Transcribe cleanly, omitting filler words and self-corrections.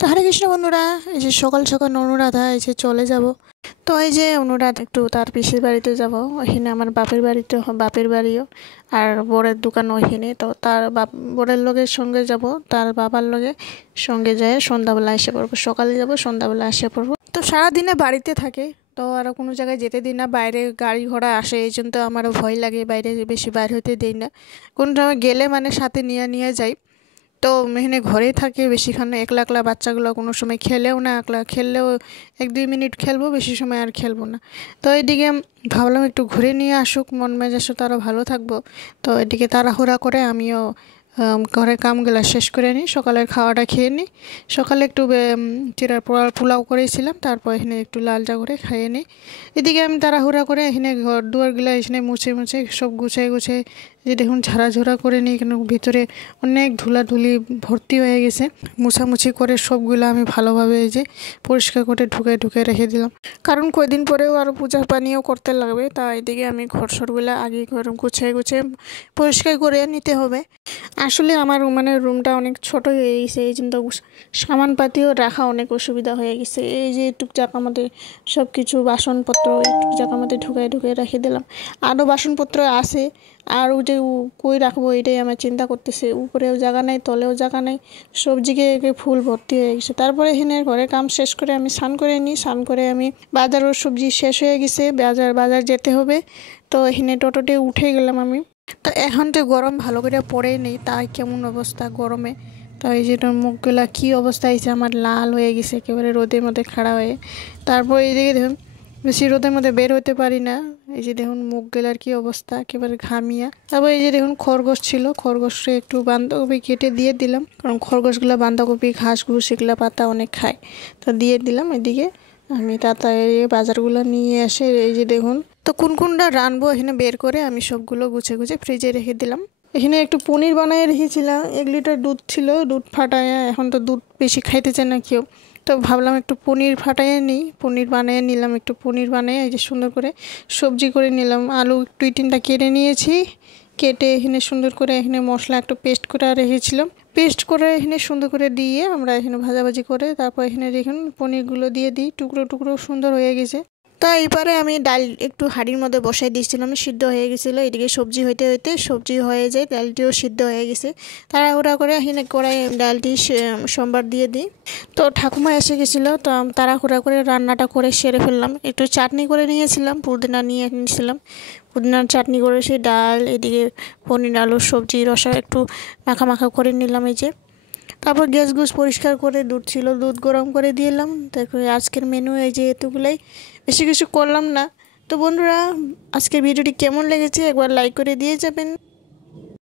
তো হরে কৃষ্ণ বন্ধুরা, এই যে সকাল সকাল অনুরাধা এই যে চলে যাব। তো এই যে অনুরাধ একটু তার পিসির বাড়িতে যাব। ওইখানে আমার বাপের বাড়িতে বাপের বাড়িও, আর বরের দোকান ওইখানে। তো তার বরের লোকের সঙ্গে যাব, তার বাবার লোকে সঙ্গে যায় সন্ধ্যাবেলা এসে পড়বো। সকালে যাব, সন্ধ্যাবেলা এসে পড়বো। তো সারাদিনে বাড়িতে থাকে, তো আর কোনো জায়গায় যেতে দিই না। বাইরে গাড়ি ঘোড়া আসে, এই জন্য তো আমারও ভয় লাগে, বাইরে বেশি বাইর হতে দিই না। কোনো সময় গেলে মানে সাথে নিয়ে নিয়ে যাই। তো এখানে ঘরেই থাকে বেশিক্ষণ, একলা একলা বাচ্চাগুলো কোনো সময় খেলেও না, একলা খেললেও 1-2 মিনিট খেলবো, বেশি সময় আর খেলবো না। তো এদিকে ভাবলাম একটু ঘুরে নিয়ে আসুক, মন মেজাজও তারও ভালো থাকবো। তো এদিকে তাড়াহুড়া করে আমিও ঘরের কামগুলো শেষ করে নিই, সকালের খাওয়াটা খেয়ে নিই। সকালে একটু চিড়ার পোলাও করেছিলাম, তারপর এখানে একটু লাল চা করে খেয়ে নিই। এদিকে আমি তাড়াহুড়া করে এখানে ঘর দুয়ারগুলো এখানে মুছে মুছে সব গুছিয়ে গুছিয়ে যে দেখুন ঝাড়াঝোড়া করে নিই, কেন ভিতরে অনেক ধুলাধুলি ভর্তি হয়ে গেছে। মুছামুছি করে সবগুলো আমি ভালোভাবে এই যে পরিষ্কার করে ঢুকে ঢুকে রেখে দিলাম, কারণ কয়দিন পরেও আরও পূজা পানিও করতে লাগবে। তা এদিকে আমি ঘর সরগুলো আগে গুছিয়ে গুছিয়ে পরিষ্কার করে নিতে হবে। আসলে আমার মানে রুমটা অনেক ছোট হয়ে গেছে, এই জন্য সামানপাতিও রাখা অনেক অসুবিধা হয়ে গেছে। এই যে টুকটাক আমাদের সব কিছু বাসনপত্র এই টুকটাক আমাদের ঢুকায় ঢুকায় রেখে দিলাম। আরও বাসনপত্র আছে, আর ওই যে কই রাখবো এটাই আমার চিন্তা করতেছে। উপরেও জায়গা নাই, তলেও জায়গা নাই, সবজিকে ফুল ভর্তি হয়ে গেছে। তারপরে এখানে ঘরে কাম শেষ করে আমি স্নান করে নিই। স্নান করে আমি বাজারও সবজি শেষ হয়ে গেছে, বাজার যেতে হবে। তো এখানে টোটোতে উঠে গেলাম আমি। তো এখন তো গরম ভালো করে পড়েই নেই, তাই কেমন অবস্থা গরমে। তো এই যে মুখগুলা কী অবস্থা হয়েছে আমার, লাল হয়ে গেছে একেবারে রোদের মধ্যে খাড়া হয়ে। তারপর এইদিকে দেখুন বেশি রোদের মধ্যে বের হতে পারি না। এই যে দেখুন মুখগুলার কী অবস্থা, একেবারে ঘামিয়া। তারপর এই যে দেখুন খরগোশ ছিল, খরগোশে একটু বাঁধাকপি কেটে দিয়ে দিলাম, কারণ খরগোশগুলো বাঁধাকপি ঘাস ঘুষ এগুলো পাতা অনেক খায়। তো দিয়ে দিলাম। এদিকে আমি তাড়াতাড়ি বাজারগুলো নিয়ে এসে এই যে দেখুন, তো কোনটা রানবো এখানে বের করে আমি সবগুলো গুছে গুছে ফ্রিজে রেখে দিলাম। এখানে একটু পনির বানিয়ে রেখেছিলাম, 1 লিটার দুধ ছিল, দুধ ফাটায়। এখন তো দুধ বেশি খাইতে চায় না কেউ, তো ভাবলাম একটু পনির ফাটাইয়ে নিই। পনির বানিয়ে নিলাম, একটু পনির বানিয়ে এই যে সুন্দর করে সবজি করে নিলাম। আলু 2-3টা কেটে নিয়েছি, কেটে এখানে সুন্দর করে এখানে মশলা একটু পেস্ট করে রেখেছিলাম। পেস্ট করে এখানে সুন্দর করে দিয়ে আমরা এখানে ভাজাভাজি করে তারপর এখানে দেখুন পনিরগুলো দিয়ে দিই, টুকরো টুকরো সুন্দর হয়ে গেছে। তো এইবারে আমি ডাল একটু হাঁড়ির মধ্যে বসাই দিয়েছিলাম, সিদ্ধ হয়ে গেছিলো। এদিকে সবজি হইতে হইতে সবজি হয়ে যায়, ডালটিও সিদ্ধ হয়ে গেছে। তাড়াহুড়া করে এখানে কড়াই ডালটি সোমবার দিয়ে দিই। তো ঠাকুমা এসে গেছিলো, তো তাড়াহুড়া করে রান্নাটা করে সেরে ফেললাম। একটু চাটনি করে নিয়েছিলাম, পুদিনা নিয়ে নিয়েছিলাম, পুদিনার চাটনি করে সেই ডাল এদিকে পনির আলুর সবজি রসা একটু মাখা মাখা করে নিলাম এই যে। তারপর গ্যাস গুস পরিষ্কার করে দুধ ছিল, দুধ গরম করে দিলাম। তারপরে আজকের মেনু এই যে এতগুলাই, বেশি কিছু করলাম না। তো বন্ধুরা, আজকের ভিডিওটি কেমন লেগেছে একবার লাইক করে দিয়ে যাবেন।